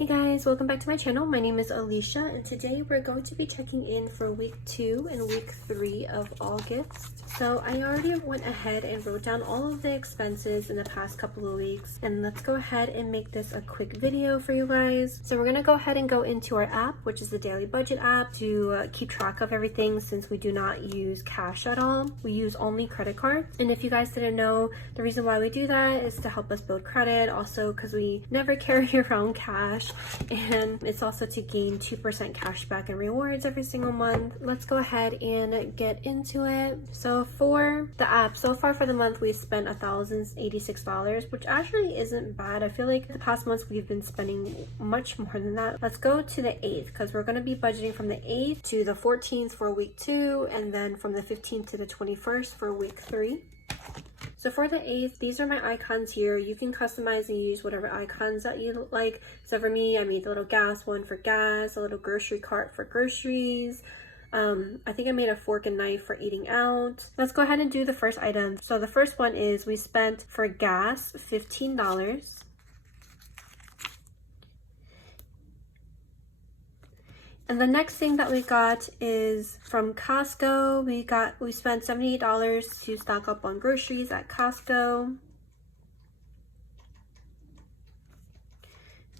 Hey guys, welcome back to my channel. My name is Alicia and today we're going to be checking in for week 2 and week 3 of August. So I already went ahead and wrote down all of the expenses in the past couple of weeks, and let's go ahead and make this a quick video for you guys. So we're going to go ahead and go into our app, which is the daily budget app, to keep track of everything since we do not use cash at all. We use only credit cards. And if you guys didn't know, the reason why we do that is to help us build credit, also because we never carry around cash, and it's also to gain 2% cash back and rewards every single month. Let's go ahead and get into it. So for the app, so far for the month we spent $1,086, which actually isn't bad. I feel like the past months we've been spending much more than that. Let's go to the 8th because we're going to be budgeting from the 8th to the 14th for week 2, and then from the 15th to the 21st for week 3. So for the 8th, these are my icons here. You can customize and use whatever icons that you like. So for me, I made the little gas one for gas, a little grocery cart for groceries. I think I made a fork and knife for eating out. Let's go ahead and do the first item. So the first one is we spent for gas $15. And the next thing that we got is from Costco. We spent $78 to stock up on groceries at Costco.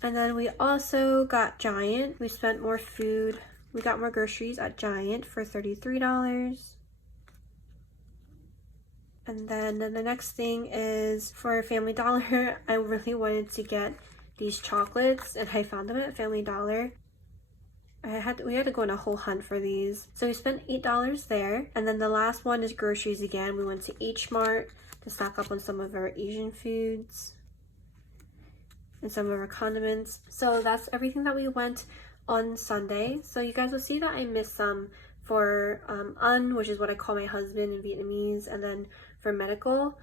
And then we also got Giant. We spent more food. We got more groceries at Giant for $33. And then the next thing is for Family Dollar. I really wanted to get these chocolates and I found them at Family Dollar. We had to go on a whole hunt for these. So we spent $8 there. And then the last one is groceries again. We went to H Mart to stock up on some of our Asian foods and some of our condiments. So that's everything that we went on Sunday. So you guys will see that I missed some for which is what I call my husband in Vietnamese, and then for medical.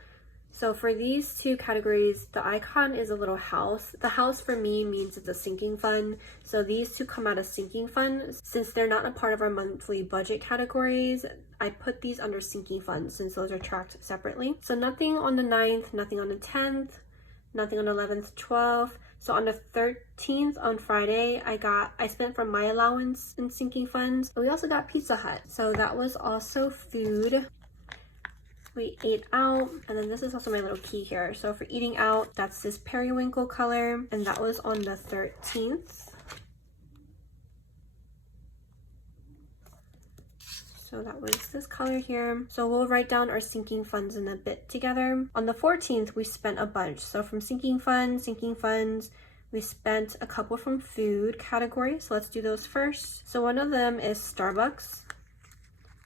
So for these two categories, the icon is a little house. The house for me means it's a sinking fund. So these two come out of sinking fund. Since they're not a part of our monthly budget categories, I put these under sinking funds since those are tracked separately. So nothing on the 9th, nothing on the 10th, nothing on the 11th, 12th. So on the 13th, on Friday, I spent from my allowance in sinking funds. We also got Pizza Hut. So that was also food. We ate out, and then this is also my little key here. So for eating out, that's this periwinkle color, and that was on the 13th. So that was this color here. So we'll write down our sinking funds in a bit together. On the 14th, we spent a bunch. So from sinking funds, we spent a couple from food category. So let's do those first. So one of them is Starbucks.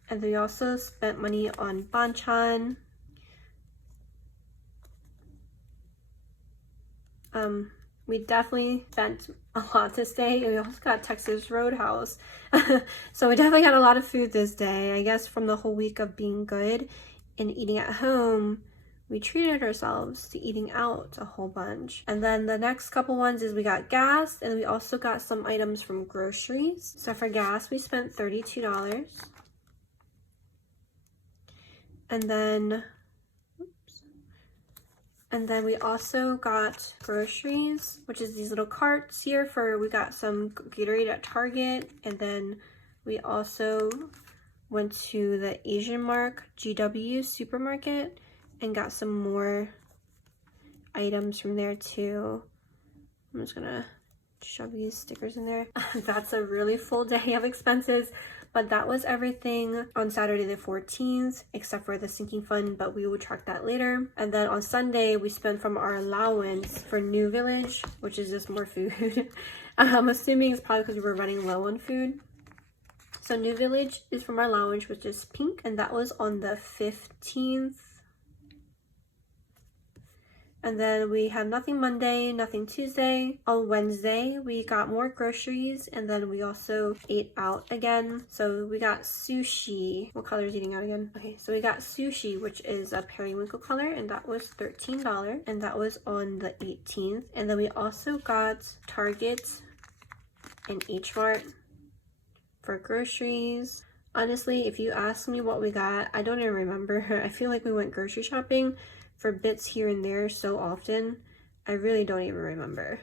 And we also spent money on banchan. We definitely spent a lot this day. We also got Texas Roadhouse. So we definitely had a lot of food this day. I guess from the whole week of being good and eating at home, we treated ourselves to eating out a whole bunch. And then the next couple ones is we got gas, and we also got some items from groceries. So for gas, we spent $32. And then we also got groceries, which is these little carts here we got some Gatorade at Target. And then we also went to the Asian Mark GW supermarket and got some more items from there too. I'm just gonna shove these stickers in there. That's a really full day of expenses. But that was everything on Saturday the 14th, except for the sinking fund, but we will track that later. And then on Sunday, we spent from our allowance for New Village, which is just more food. I'm assuming it's probably because we were running low on food. So New Village is from our allowance, which is pink, and that was on the 15th. And then we had nothing Monday, nothing Tuesday. On Wednesday, we got more groceries, and then we also ate out again. So we got sushi. What color is eating out again? Okay, so we got sushi, which is a periwinkle color, and that was $13, and that was on the 18th. And then we also got Target and H Mart for groceries. Honestly, if you ask me what we got, I don't even remember. I feel like we went grocery shopping for bits here and there so often, I really don't even remember.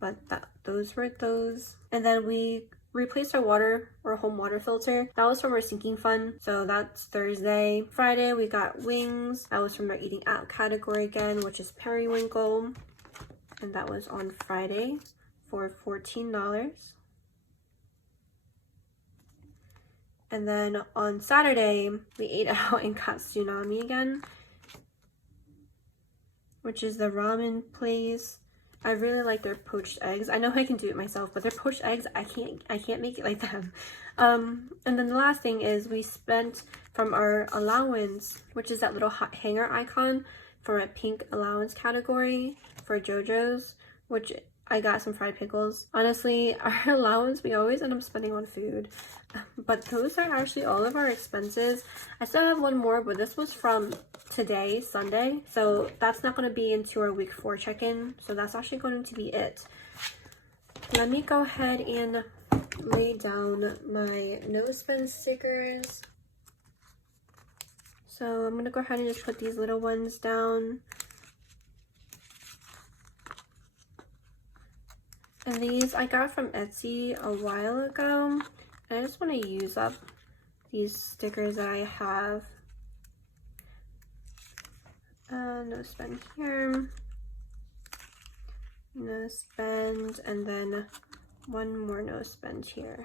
But those were those. And then we replaced our home water filter. That was from our sinking fund, so that's Thursday. Friday we got wings. That was from our eating out category again, which is periwinkle, and that was on Friday for $14. And then on Saturday we ate out and got Tsunami again, which is the ramen place. I really like their poached eggs. I know I can do it myself, but their poached eggs, I can't make it like them. And then the last thing is we spent from our allowance, which is that little hanger icon, for a pink allowance category for JoJo's, which I got some fried pickles. Honestly, our allowance, we always end up spending on food, but those are actually all of our expenses. I still have one more, but this was from today, Sunday, so that's not going to be into our week 4 check-in, so that's actually going to be it. Let me go ahead and lay down my no spend stickers. So I'm going to go ahead and just put these little ones down. And these I got from Etsy a while ago, and I just want to use up these stickers that I have. No spend here, no spend, and then one more no spend here.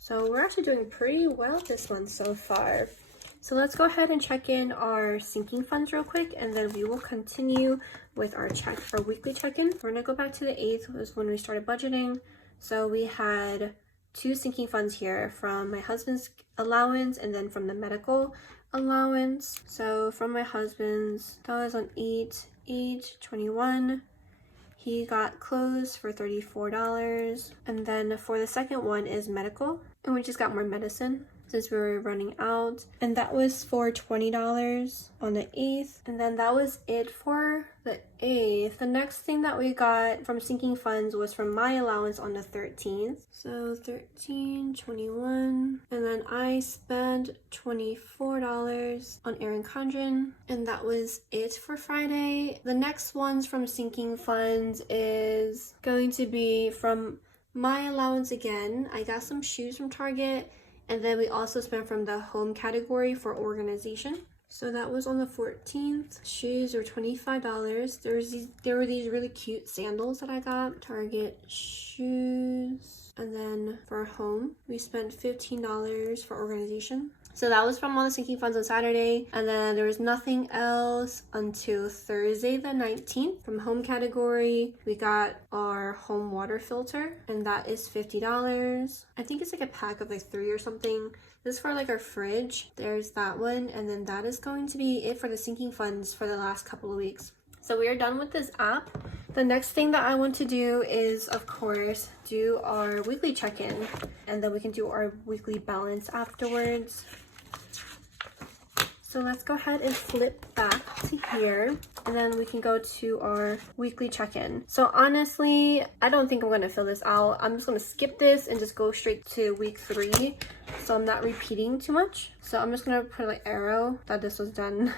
So we're actually doing pretty well this month so far. So let's go ahead and check in our sinking funds real quick, and then we will continue with our weekly check-in. We're gonna go back to the 8th, was when we started budgeting. So we had 2 sinking funds here from my husband's allowance and then from the medical allowance. So from my husband's, that was on 8/8/21. He got clothes for $34. And then for the second one is medical, and we just got more medicine since we were running out, and that was for $20 on the 8th. And then that was it for the 8th. The next thing that we got from sinking funds was from my allowance on the 13th. So 13/21, and then I spent $24 on Erin Condren, and that was it for Friday. The next ones from sinking funds is going to be from my allowance again. I got some shoes from Target, and then we also spent from the home category for organization. So that was on the 14th. Shoes were $25. There were these really cute sandals that I got. Target shoes. And then for home, we spent $15 for organization. So that was from all the sinking funds on Saturday. And then there was nothing else until Thursday the 19th. From home category, we got our home water filter, and that is $50. I think it's like a pack of like 3 or something. This is for like our fridge. There's that one, and then that is going to be it for the sinking funds for the last couple of weeks. So we are done with this app. The next thing that I want to do is, of course, do our weekly check-in, and then we can do our weekly balance afterwards. So let's go ahead and flip back to here, and then we can go to our weekly check-in. So honestly, I don't think I'm going to fill this out. I'm just going to skip this and just go straight to week 3, so I'm not repeating too much. So I'm just going to put an arrow that this was done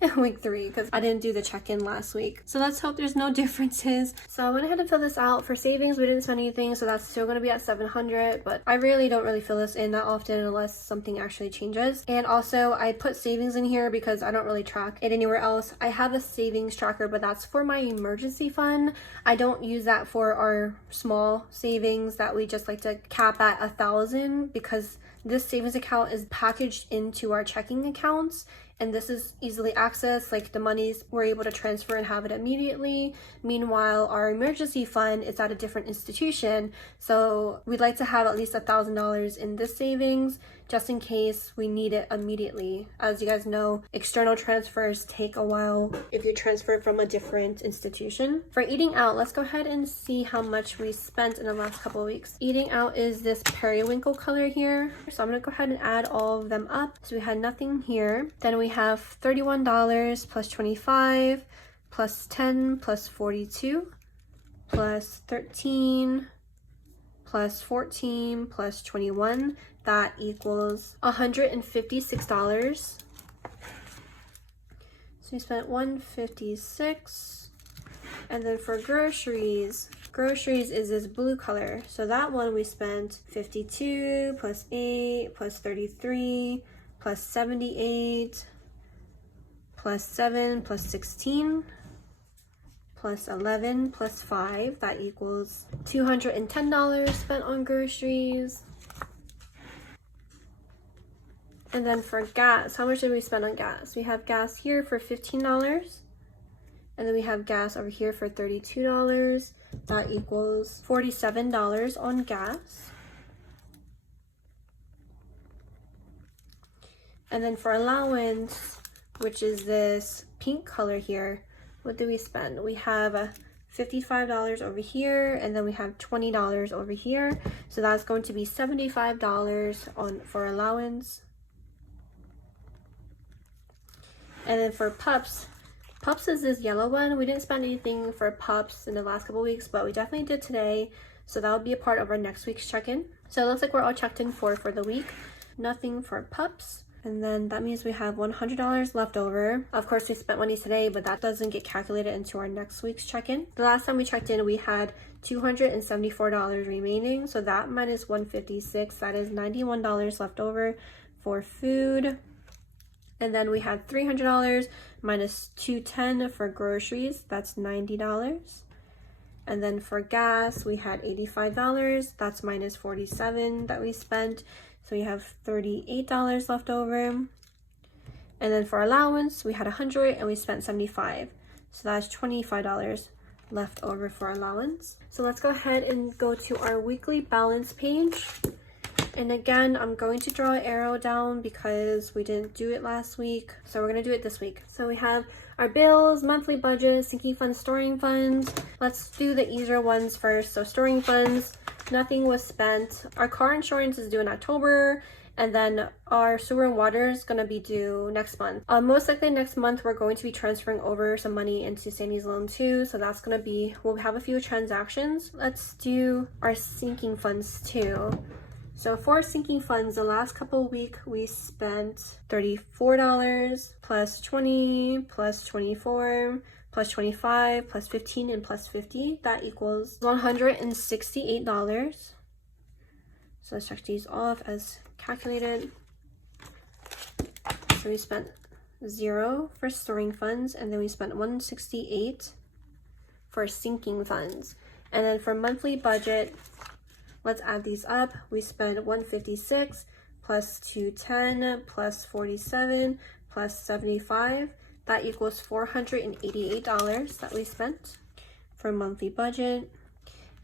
in week 3 because I didn't do the check-in last week. So let's hope there's no differences. So I went ahead and filled this out. For savings, we didn't spend anything, so that's still going to be at $700, but I really don't fill this in that often unless something actually changes. And also I put savings in here because I don't really track it anywhere else. I have a savings tracker, but that's for my emergency fund. I don't use that for our small savings that we just like to cap at 1,000, because this savings account is packaged into our checking accounts, and this is easily accessed. Like the monies, we're able to transfer and have it immediately. Meanwhile, our emergency fund is at a different institution, so we'd like to have at least $1,000 in this savings just in case we need it immediately. As you guys know, external transfers take a while if you transfer from a different institution. For eating out, let's go ahead and see how much we spent in the last couple of weeks. Eating out is this periwinkle color here, so I'm gonna go ahead and add all of them up. So we had nothing here. Then we have $31 plus 25 plus 10 plus 42 plus 13 plus 14 plus 21. That equals $156. So we spent $156 And then for groceries is this blue color. So that one we spent 52 plus 8 plus 33 plus 78 plus 7 plus 16 plus 11 plus 5. That equals $210 spent on groceries. And then for gas, how much did we spend on gas? We have gas here for $15. And then we have gas over here for $32. That equals $47 on gas. And then for allowance, which is this pink color here, what do we spend? We have $55 over here, and then we have $20 over here. So that's going to be $75 for allowance. And then for pups is this yellow one. We didn't spend anything for pups in the last couple weeks, but we definitely did today. So that will be a part of our next week's check-in. So it looks like we're all checked in for the week. Nothing for pups. And then that means we have $100 left over. Of course, we spent money today, but that doesn't get calculated into our next week's check-in. The last time we checked in, we had $274 remaining. So that minus $156, that is $91 left over for food. And then we had $300 minus $210 for groceries. That's $90. And then for gas, we had $85. That's minus $47 that we spent. So we have $38 left over. And then for allowance, we had $100 and we spent $75. So that's $25 left over for allowance. So let's go ahead and go to our weekly balance page. And again, I'm going to draw an arrow down because we didn't do it last week. So we're going to do it this week. So we have our bills, monthly budget, sinking funds, storing funds. Let's do the easier ones first. So storing funds, nothing was spent. Our car insurance is due in October. And then our sewer and water is going to be due next month. Most likely next month, we're going to be transferring over some money into Sandy's loan too. So that's going to be, we'll have a few transactions. Let's do our sinking funds too. So for sinking funds, the last couple of weeks, we spent $34 plus 20 plus 24 plus 25 plus 15 and plus 50. That equals $168. So let's check these off as calculated. So we spent 0 for storing funds, and then we spent $168 for sinking funds. And then for monthly budget, let's add these up. We spent $156 plus $210 plus $47 plus $75. That equals $488 that we spent for monthly budget.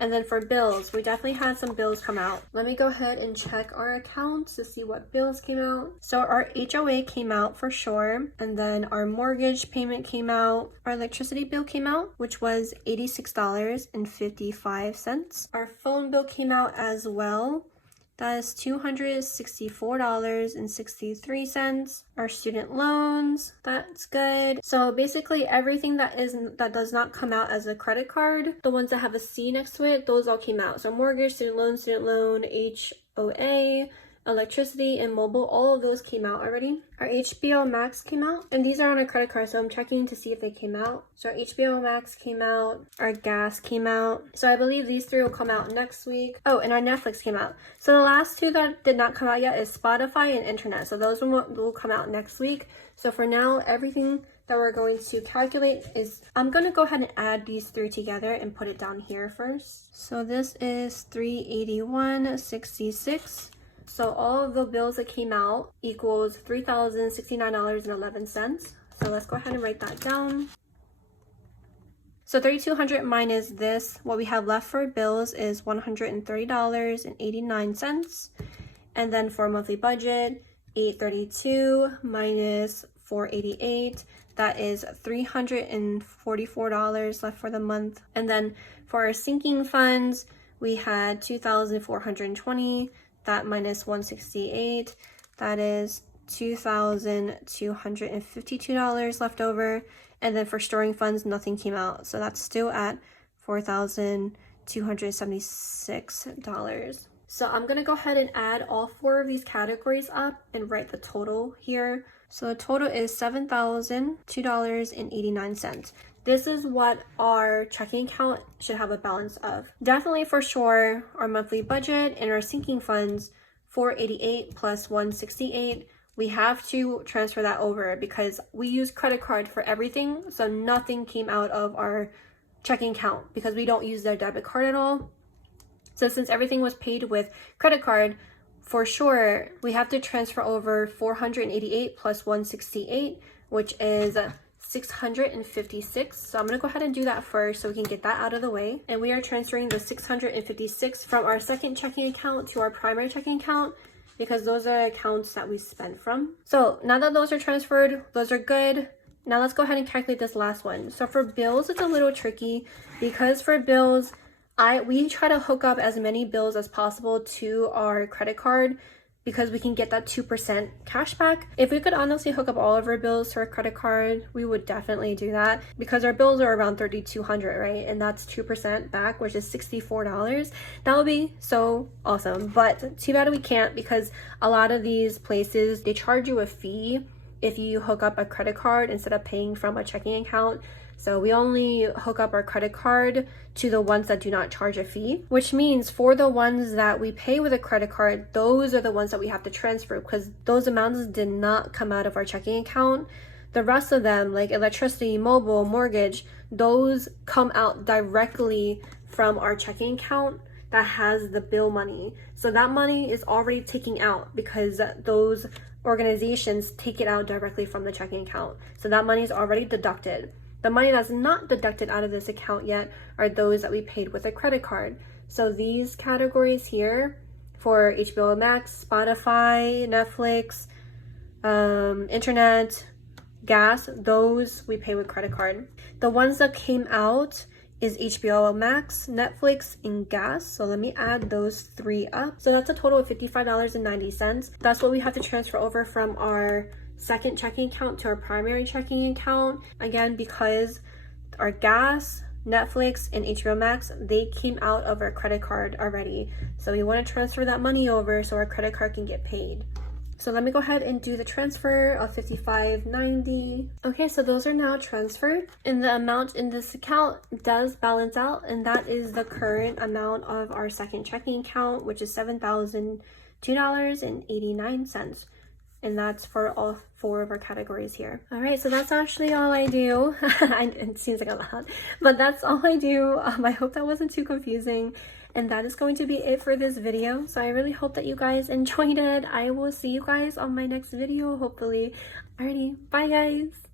And then for bills, we definitely had some bills come out. Let me go ahead and check our accounts to see what bills came out. So our HOA came out for sure. And then our mortgage payment came out. Our electricity bill came out, which was $86.55. Our phone bill came out as well. That is $264.63. Our student loans, that's good. So basically everything that does not come out as a credit card, the ones that have a C next to it, those all came out. So mortgage, student loan, HOA, electricity, and mobile, all of those came out already. Our HBO Max came out, and these are on a credit card, so I'm checking to see if they came out. So our HBO Max came out, our gas came out. So I believe these 3 will come out next week. Oh, and our Netflix came out. So the last 2 that did not come out yet is Spotify and internet. So those will come out next week. So for now, everything that we're going to calculate is, I'm going to go ahead and add these 3 together and put it down here first. So this is $381.66. So all of the bills that came out equals $3,069.11. So let's go ahead and write that down. So $3,200 minus this, what we have left for bills is $130.89. And then for monthly budget, $832 minus $488. That is $344 left for the month. And then for our sinking funds, we had $2,420. That minus $168, that is $2,252 left over. And then for storing funds, nothing came out. So that's still at $4,276. So I'm gonna go ahead and add all 4 of these categories up and write the total here. So the total is $7,002.89. this is what our checking account should have a balance of. Definitely for sure, our monthly budget and our sinking funds, 488 plus 168, we have to transfer that over because we use credit card for everything. So nothing came out of our checking account because we don't use their debit card at all. So since everything was paid with credit card, for sure, we have to transfer over 488 plus 168, which is 656. So I'm going to go ahead and do that first so we can get that out of the way. And we are transferring the 656 from our second checking account to our primary checking account because those are accounts that we spent from. So now that those are transferred, those are good. Now let's go ahead and calculate this last one. So for bills, it's a little tricky because for bills, we try to hook up as many bills as possible to our credit card because we can get that 2% cash back. If we could honestly hook up all of our bills to our credit card, we would definitely do that because our bills are around $3,200, right? And that's 2% back, which is $64. That would be so awesome. But too bad we can't because a lot of these places, they charge you a fee if you hook up a credit card instead of paying from a checking account. So we only hook up our credit card to the ones that do not charge a fee, which means for the ones that we pay with a credit card, those are the ones that we have to transfer because those amounts did not come out of our checking account. The rest of them, like electricity, mobile, mortgage, those come out directly from our checking account that has the bill money. So that money is already taken out because those organizations take it out directly from the checking account. So that money is already deducted. The money that's not deducted out of this account yet are those that we paid with a credit card. So these categories here for HBO Max, Spotify, Netflix, internet, gas, those we pay with credit card. The ones that came out is HBO Max, Netflix, and gas. So let me add those three up. So that's a total of $55.90. That's what we have to transfer over from our second checking account to our primary checking account. Again, because our gas, Netflix, and HBO Max, they came out of our credit card already. So we want to transfer that money over so our credit card can get paid. So let me go ahead and do the transfer of $55.90. Okay, so those are now transferred and the amount in this account does balance out, and that is the current amount of our second checking account, which is $7,002.89. And that's for all four of our categories here. All right, so that's actually all I do. It seems like a lot, but that's all I do. I hope that wasn't too confusing. And that is going to be it for this video. So I really hope that you guys enjoyed it. I will see you guys on my next video, hopefully. Alrighty, bye guys.